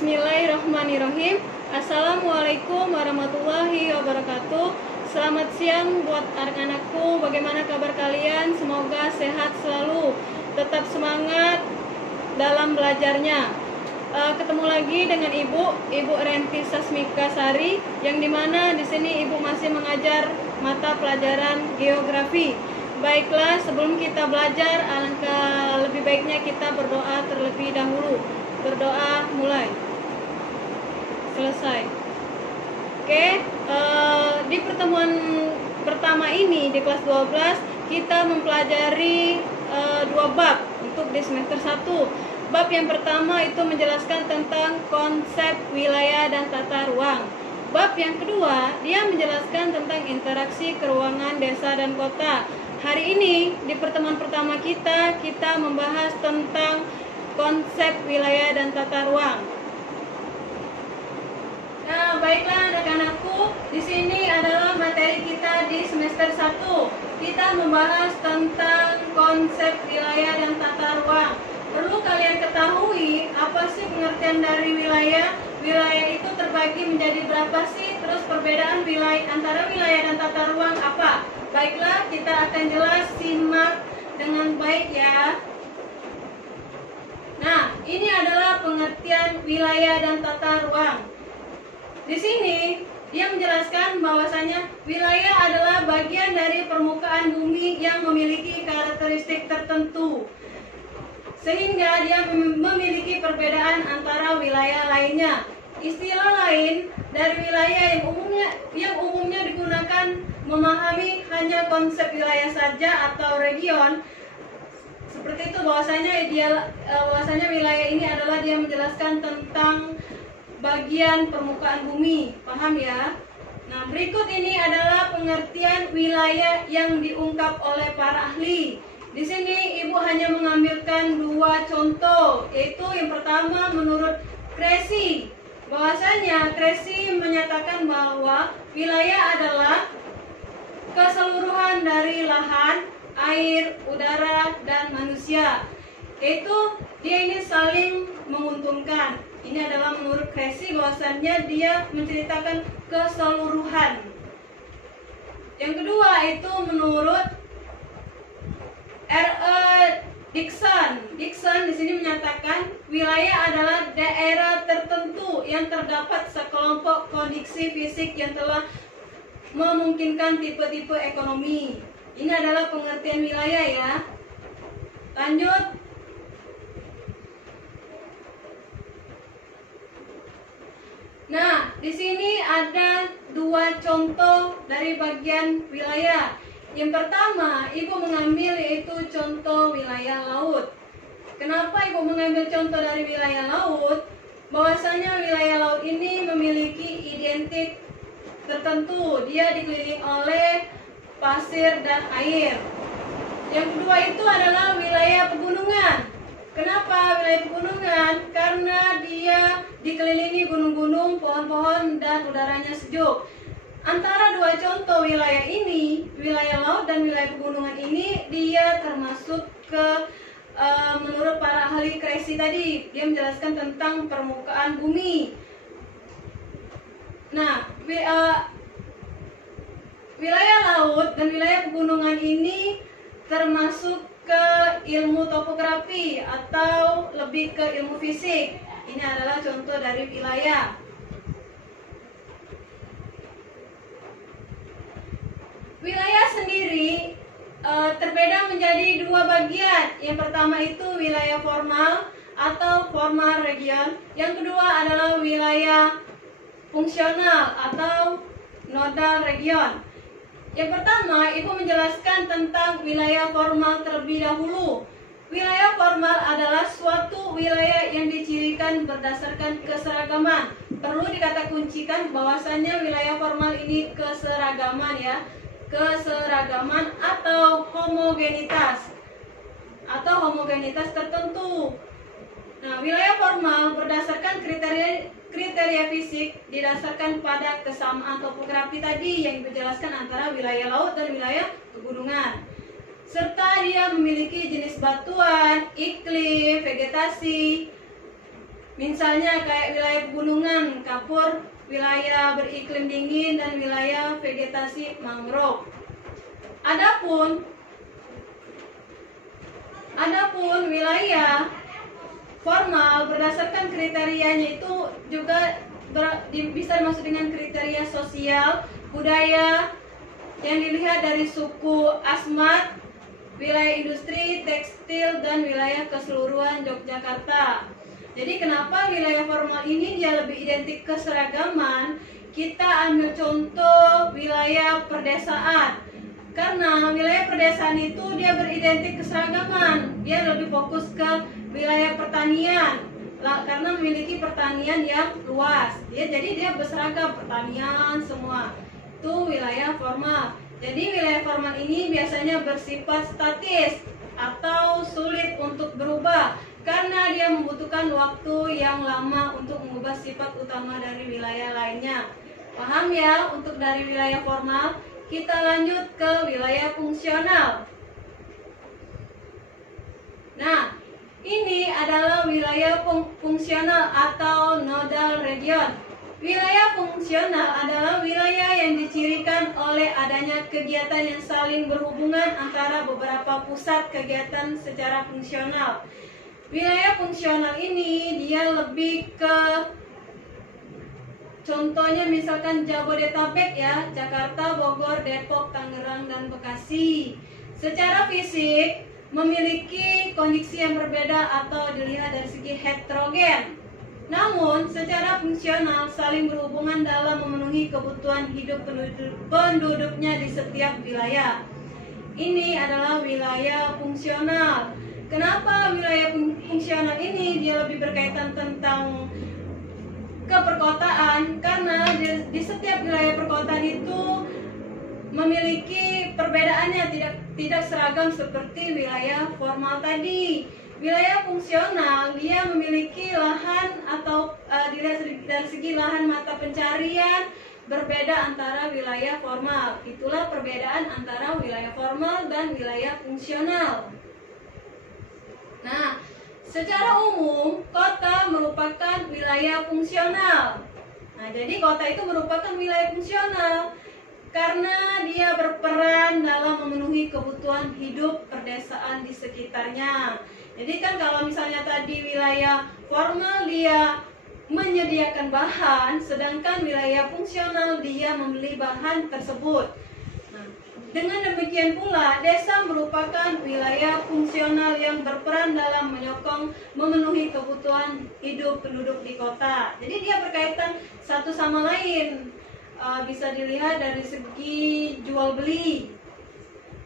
Bismillahirrahmanirrahim. Assalamualaikum warahmatullahi wabarakatuh. Selamat siang buat anak-anakku. Bagaimana kabar kalian? Semoga sehat selalu, tetap semangat dalam belajarnya. Ketemu lagi dengan Ibu Renti Sasmika Sari, yang dimana di sini Ibu masih mengajar mata pelajaran geografi. Baiklah, sebelum kita belajar, alangkah lebih baiknya kita berdoa terlebih dahulu. Berdoa mulai. Selesai. Oke, di pertemuan pertama ini di kelas 12 kita mempelajari dua bab untuk di semester 1. Bab yang pertama itu menjelaskan tentang konsep wilayah dan tata ruang. Bab yang kedua dia menjelaskan tentang interaksi keruangan desa dan kota. Hari ini di pertemuan pertama kita membahas tentang konsep wilayah dan tata ruang. Nah, baiklah anak-anakku, di sini adalah materi kita di semester 1. Kita membahas tentang konsep wilayah dan tata ruang. Perlu kalian ketahui apa sih pengertian dari wilayah? Wilayah itu terbagi menjadi berapa sih? Terus perbedaan wilayah antara wilayah dan tata ruang apa? Baiklah, kita akan jelas, simak dengan baik ya. Nah, ini adalah pengertian wilayah dan tata ruang. Di sini dia menjelaskan bahwasanya wilayah adalah bagian dari permukaan bumi yang memiliki karakteristik tertentu, sehingga dia memiliki perbedaan antara wilayah lainnya. Istilah lain dari wilayah yang umumnya digunakan memahami hanya konsep wilayah saja atau region. Seperti itu, bahwasanya wilayah ini adalah dia menjelaskan tentang bagian permukaan bumi. Paham ya? Nah, berikut ini adalah pengertian wilayah yang diungkap oleh para ahli. Di sini Ibu hanya mengambilkan dua contoh, yaitu yang pertama menurut Kresi. Bahwasanya Kresi menyatakan bahwa wilayah adalah keseluruhan dari lahan, air, udara, dan manusia. Yaitu dia ini saling menguntungkan. Ini adalah menurut Kresi, bahwasannya dia menceritakan keseluruhan. Yang kedua itu menurut R.E. Dixon. Dixon di sini menyatakan wilayah adalah daerah tertentu yang terdapat sekelompok kondisi fisik yang telah memungkinkan tipe-tipe ekonomi. Ini adalah pengertian wilayah ya. Lanjut. Nah, di sini ada dua contoh dari bagian wilayah. Yang pertama, Ibu mengambil yaitu contoh wilayah laut. Kenapa Ibu mengambil contoh dari wilayah laut? Bahwasanya wilayah laut ini memiliki identik tertentu. Dia dikelilingi oleh pasir dan air. Yang kedua itu adalah wilayah pegunungan. Kenapa wilayah pegunungan? Karena dia dikelilingi gunung-gunung, pohon-pohon, dan udaranya sejuk. Antara dua contoh wilayah ini, wilayah laut dan wilayah pegunungan ini, dia termasuk menurut para ahli Kresi tadi, dia menjelaskan tentang permukaan bumi. Nah, wilayah laut dan wilayah pegunungan ini termasuk ke ilmu topografi atau lebih ke ilmu fisik. Ini adalah contoh dari wilayah. Wilayah sendiri terbeda menjadi dua bagian. Yang pertama itu wilayah formal atau formal region. Yang kedua adalah wilayah fungsional atau nodal region. Yang pertama, Ibu menjelaskan tentang wilayah formal terlebih dahulu. Wilayah formal adalah suatu wilayah yang dicirikan berdasarkan keseragaman. Perlu dikata kuncikan bahwasannya wilayah formal ini keseragaman ya. Keseragaman atau homogenitas tertentu. Nah, wilayah formal berdasarkan kriteria fisik didasarkan pada kesamaan topografi tadi yang dijelaskan antara wilayah laut dan wilayah pegunungan. Serta dia memiliki jenis batuan, iklim, vegetasi, Misalnya kayak wilayah pegunungan, kapur, wilayah beriklim dingin, dan wilayah vegetasi mangrove. Adapun wilayah formal berdasarkan kriterianya itu juga bisa dimaksud dengan kriteria sosial, budaya yang dilihat dari suku Asmat, wilayah industri, tekstil, dan wilayah keseluruhan Yogyakarta. Jadi kenapa wilayah formal ini dia lebih identik keseragaman? Kita ambil contoh wilayah perdesaan. Karena wilayah perdesaan itu dia beridentik keseragaman, dia lebih fokus ke wilayah pertanian karena memiliki pertanian yang luas. Jadi dia berseragam pertanian semua. Itu wilayah formal. Jadi wilayah formal ini biasanya bersifat statis atau sulit untuk berubah karena dia membutuhkan waktu yang lama untuk mengubah sifat utama dari wilayah lainnya. Paham ya untuk dari wilayah formal? Kita lanjut ke wilayah fungsional. Nah, ini adalah wilayah fungsional atau nodal region. Wilayah fungsional adalah wilayah yang dicirikan oleh adanya kegiatan yang saling berhubungan antara beberapa pusat kegiatan secara fungsional. Wilayah fungsional ini dia lebih ke contohnya misalkan Jabodetabek ya, Jakarta, Bogor, Depok, Tangerang, dan Bekasi. Secara fisik memiliki kondisi yang berbeda atau dilihat dari segi heterogen. Namun secara fungsional saling berhubungan dalam memenuhi kebutuhan hidup penduduknya di setiap wilayah. Ini adalah wilayah fungsional. Kenapa wilayah fungsional ini dia lebih berkaitan tentang ke perkotaan? Karena di setiap wilayah perkotaan itu memiliki perbedaannya, tidak seragam seperti wilayah formal tadi. Wilayah fungsional dia memiliki lahan atau dilihat dari segi lahan mata pencarian berbeda antara wilayah formal. Itulah perbedaan antara wilayah formal dan wilayah fungsional. Nah, secara umum, kota merupakan wilayah fungsional. Nah, jadi kota itu merupakan wilayah fungsional karena dia berperan dalam memenuhi kebutuhan hidup perdesaan di sekitarnya. Jadi kan kalau misalnya tadi wilayah formal dia menyediakan bahan, sedangkan wilayah fungsional dia membeli bahan tersebut. Dengan demikian pula, desa merupakan wilayah fungsional yang berperan dalam memenuhi kebutuhan hidup penduduk di kota. Jadi dia berkaitan satu sama lain, bisa dilihat dari segi jual beli.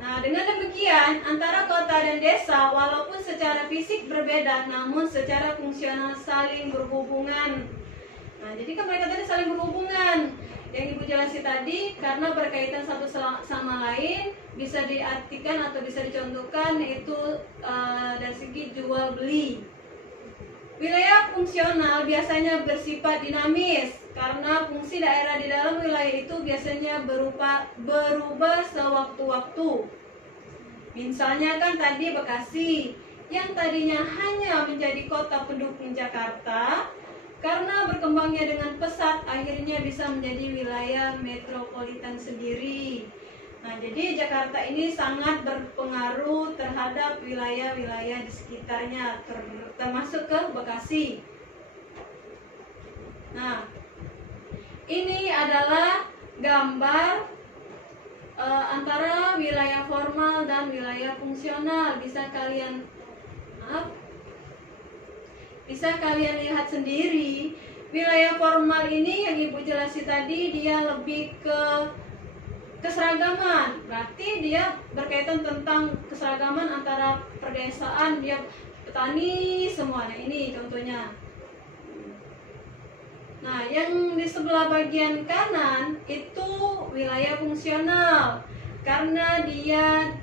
Nah, dengan demikian antara kota dan desa walaupun secara fisik berbeda, namun secara fungsional saling berhubungan. Nah, jadi kan mereka tadi saling berhubungan. Yang Ibu jelaskan tadi karena berkaitan satu sama lain bisa diartikan atau bisa dicontohkan yaitu dari segi jual beli. Wilayah fungsional biasanya bersifat dinamis karena fungsi daerah di dalam wilayah itu biasanya berubah sewaktu-waktu. Misalnya kan tadi Bekasi yang tadinya hanya menjadi kota pendukung Jakarta, karena berkembangnya dengan pesat, akhirnya bisa menjadi wilayah metropolitan sendiri. Nah, jadi Jakarta ini sangat berpengaruh terhadap wilayah-wilayah di sekitarnya, termasuk ke Bekasi. Nah, ini adalah gambar antara wilayah formal dan wilayah fungsional. Bisa kalian lihat sendiri, wilayah formal ini yang Ibu jelasin tadi dia lebih ke keseragaman. Berarti dia berkaitan tentang keseragaman antara perdesaan, dia petani semuanya. Ini contohnya. Nah, yang di sebelah bagian kanan itu wilayah fungsional karena dia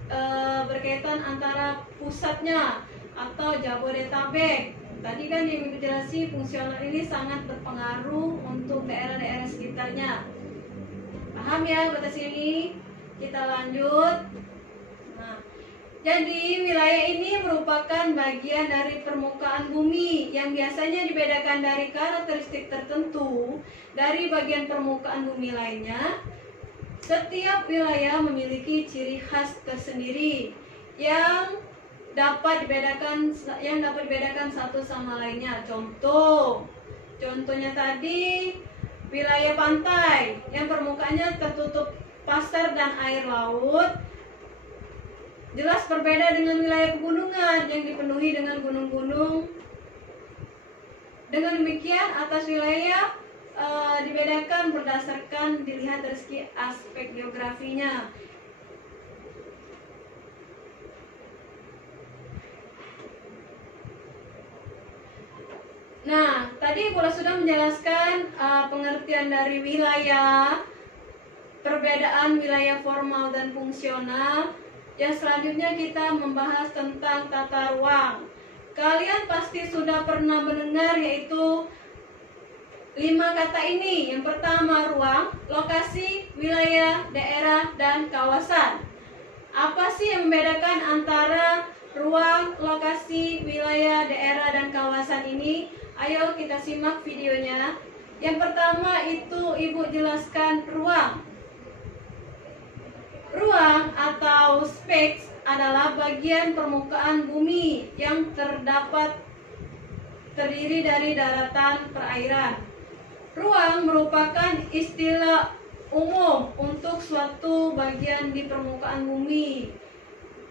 berkaitan antara pusatnya atau Jabodetabek. Tadi kan yang Ibu jelaskan fungsional ini sangat berpengaruh untuk daerah-daerah sekitarnya. Paham ya batas ini? Kita lanjut. Nah, Jadi wilayah ini merupakan bagian dari permukaan bumi yang biasanya dibedakan dari karakteristik tertentu dari bagian permukaan bumi lainnya. Setiap wilayah memiliki ciri khas tersendiri yang dapat dibedakan satu sama lainnya. Contohnya tadi wilayah pantai yang permukaannya tertutup pasir dan air laut, jelas berbeda dengan wilayah pegunungan yang dipenuhi dengan gunung-gunung. Dengan demikian, atas wilayah dibedakan berdasarkan dilihat dari segi aspek geografinya. Nah, tadi Bula sudah menjelaskan pengertian dari wilayah, perbedaan wilayah formal dan fungsional. Yang selanjutnya kita membahas tentang tata ruang. Kalian pasti sudah pernah mendengar yaitu 5 kata ini. Yang pertama ruang, lokasi, wilayah, daerah, dan kawasan. Apa sih yang membedakan antara ruang, lokasi, wilayah, daerah, dan kawasan ini? Ayo kita simak videonya. Yang pertama itu Ibu jelaskan ruang. Ruang atau space adalah bagian permukaan bumi yang terdiri dari daratan perairan. Ruang merupakan istilah umum untuk suatu bagian di permukaan bumi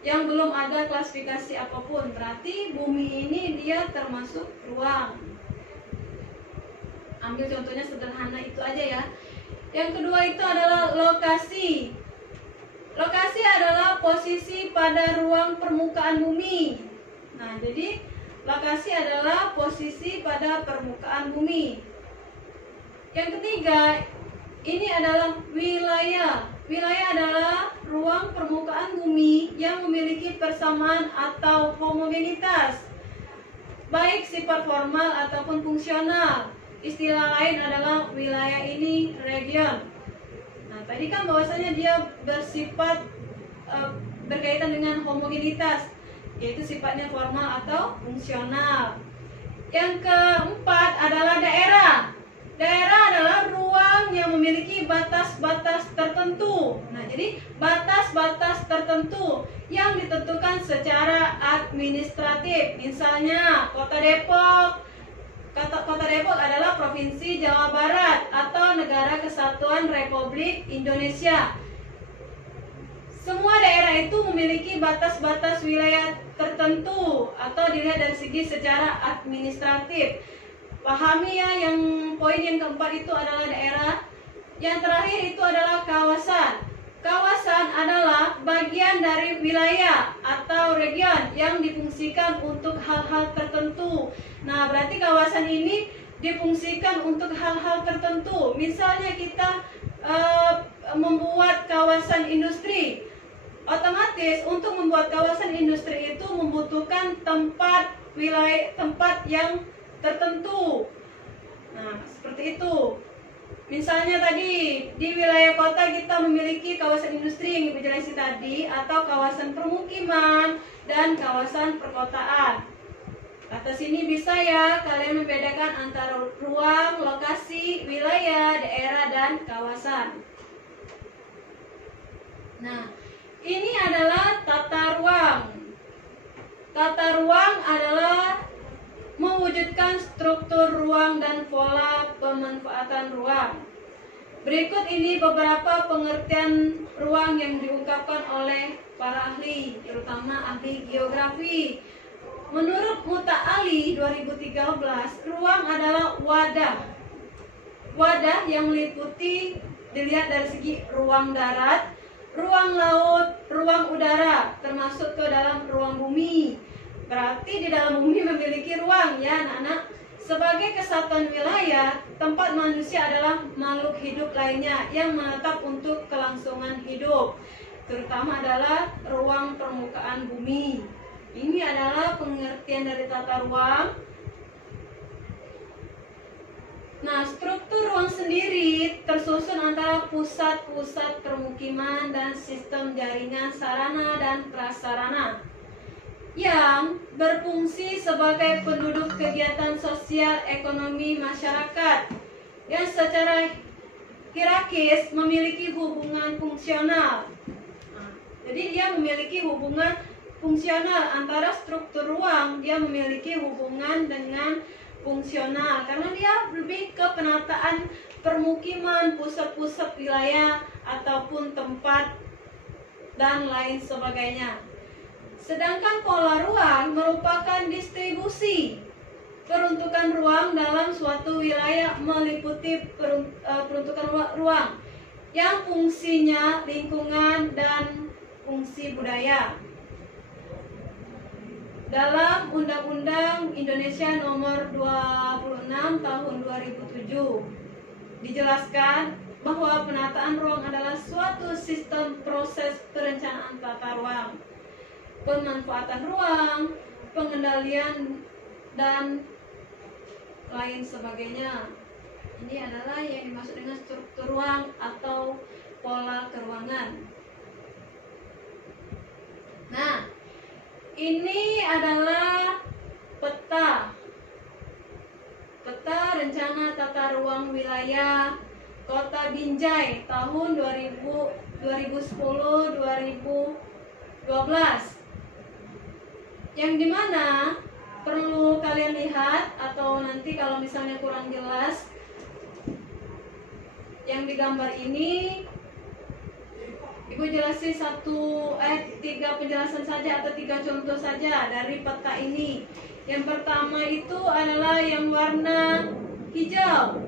yang belum ada klasifikasi apapun. Berarti bumi ini dia termasuk ruang. Ambil contohnya sederhana itu aja ya. Yang kedua itu adalah lokasi. Lokasi adalah posisi pada ruang permukaan bumi. Nah, jadi lokasi adalah posisi pada permukaan bumi. Yang ketiga, ini adalah wilayah. Wilayah adalah ruang permukaan bumi yang memiliki persamaan atau homogenitas, baik sifat formal ataupun fungsional. Istilah lain adalah wilayah ini region. Tadi kan bahwasanya dia bersifat berkaitan dengan homogenitas, yaitu sifatnya formal atau fungsional. Yang keempat adalah daerah. Daerah adalah ruang yang memiliki batas-batas tertentu. Nah, jadi batas-batas tertentu yang ditentukan secara administratif. Misalnya Kota Depok. Kota Depok adalah Provinsi Jawa Barat atau Negara Kesatuan Republik Indonesia. Semua daerah itu memiliki batas-batas wilayah tertentu atau dilihat dari segi secara administratif. Pahami ya, yang poin yang keempat itu adalah daerah. Yang terakhir itu adalah kawasan. Kawasan adalah bagian dari wilayah atau region yang difungsikan untuk hal-hal tertentu. Nah, berarti kawasan ini difungsikan untuk hal-hal tertentu. Misalnya kita membuat kawasan industri. Otomatis untuk membuat kawasan industri itu membutuhkan tempat yang tertentu. Nah, seperti itu. Misalnya tadi di wilayah kota kita memiliki kawasan industri yang Ibu jelaskan tadi, atau kawasan permukiman dan kawasan perkotaan. Atas ini bisa ya kalian membedakan antara ruang, lokasi, wilayah, daerah, dan kawasan. Nah, ini adalah tata ruang. Tata ruang adalah mewujudkan struktur ruang dan pola pemanfaatan ruang. Berikut ini beberapa pengertian ruang yang diungkapkan oleh para ahli, terutama ahli geografi. Menurut Muta'ali 2013, ruang adalah wadah. Wadah yang meliputi dilihat dari segi ruang darat, ruang laut, ruang udara, termasuk ke dalam ruang bumi. Berarti di dalam bumi memiliki ruang ya anak-anak. Sebagai kesatuan wilayah, tempat manusia adalah makhluk hidup lainnya yang menetap untuk kelangsungan hidup. Terutama adalah ruang permukaan bumi. Ini adalah pengertian dari tata ruang. Nah, struktur ruang sendiri tersusun antara pusat-pusat permukiman dan sistem jaringan sarana dan prasarana yang berfungsi sebagai penduduk kegiatan sosial ekonomi masyarakat yang secara hierarkis memiliki hubungan fungsional. Nah, jadi dia memiliki hubungan fungsional antara struktur ruang, dia memiliki hubungan dengan fungsional karena dia lebih ke penataan permukiman, pusat-pusat wilayah ataupun tempat dan lain sebagainya. Sedangkan pola ruang merupakan distribusi peruntukan ruang dalam suatu wilayah meliputi peruntukan ruang yang fungsinya lingkungan dan fungsi budaya. Dalam Undang-Undang Indonesia Nomor 26 Tahun 2007 dijelaskan bahwa penataan ruang adalah suatu sistem proses perencanaan tata ruang, pemanfaatan ruang, pengendalian dan lain sebagainya. Ini adalah yang dimaksud dengan struktur ruang atau pola keruangan. Nah, ini adalah peta rencana tata ruang wilayah Kota Binjai tahun 2010-2012, yang dimana perlu kalian lihat, atau nanti kalau misalnya kurang jelas yang digambar ini, Ibu jelasin 3 penjelasan saja atau 3 contoh saja dari peta ini. Yang pertama itu adalah yang warna hijau.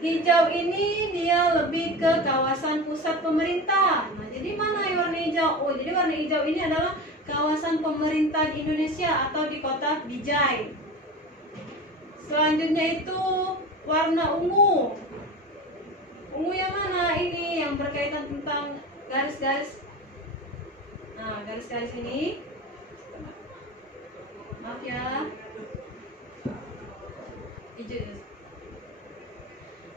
Hijau ini dia lebih ke kawasan pusat pemerintah. Nah, jadi mana yang warna hijau? Oh, jadi warna hijau ini adalah kawasan pemerintah di Indonesia atau di kota Binjai. Selanjutnya itu warna ungu. Ungu yang mana? Ini yang berkaitan tentang garis-garis. Nah, garis-garis ini, maaf ya, hijau.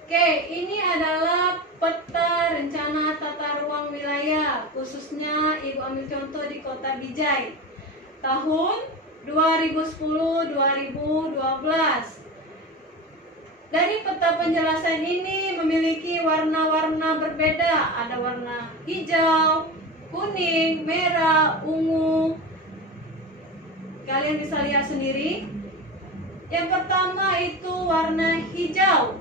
Oke, ini adalah peta rencana tata ruang wilayah, khususnya Ibu ambil contoh di kota Binjai tahun 2010-2012. Dari peta penjelasan ini memiliki warna-warna berbeda. Ada warna hijau, kuning, merah, ungu. Kalian bisa lihat sendiri. Yang pertama itu warna hijau.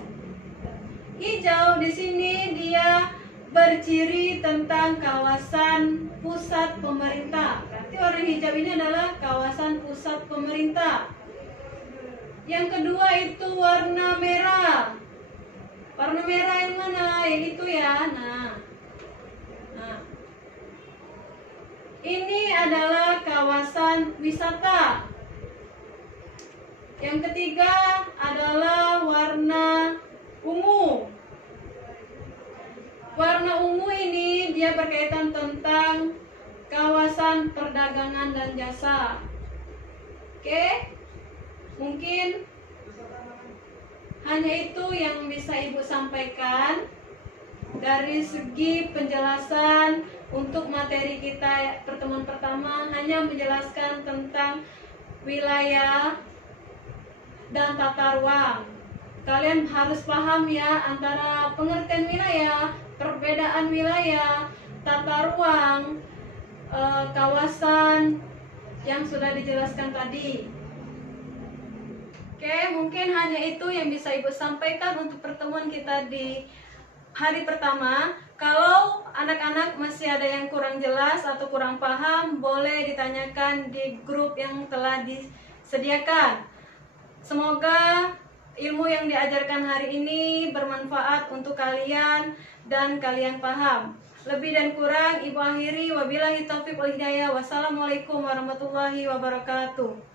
Hijau di sini dia berciri tentang kawasan pusat pemerintah. Berarti warna hijau ini adalah kawasan pusat pemerintah. Yang kedua itu warna merah. Warna merah yang mana? Yang itu ya. Nah. Ini adalah kawasan wisata. Yang ketiga adalah warna ungu. Warna ungu ini dia berkaitan tentang kawasan perdagangan dan jasa. Oke? Mungkin hanya itu yang bisa Ibu sampaikan dari segi penjelasan untuk materi kita pertemuan pertama, hanya menjelaskan tentang wilayah dan tata ruang. Kalian harus paham ya antara pengertian wilayah, perbedaan wilayah, tata ruang, kawasan yang sudah dijelaskan tadi. Oke, mungkin hanya itu yang bisa Ibu sampaikan untuk pertemuan kita di hari pertama. Kalau anak-anak masih ada yang kurang jelas atau kurang paham, boleh ditanyakan di grup yang telah disediakan. Semoga ilmu yang diajarkan hari ini bermanfaat untuk kalian dan kalian paham. Lebih dan kurang Ibu akhiri, wabillahi taufiq wal hidayah. Wassalamualaikum warahmatullahi wabarakatuh.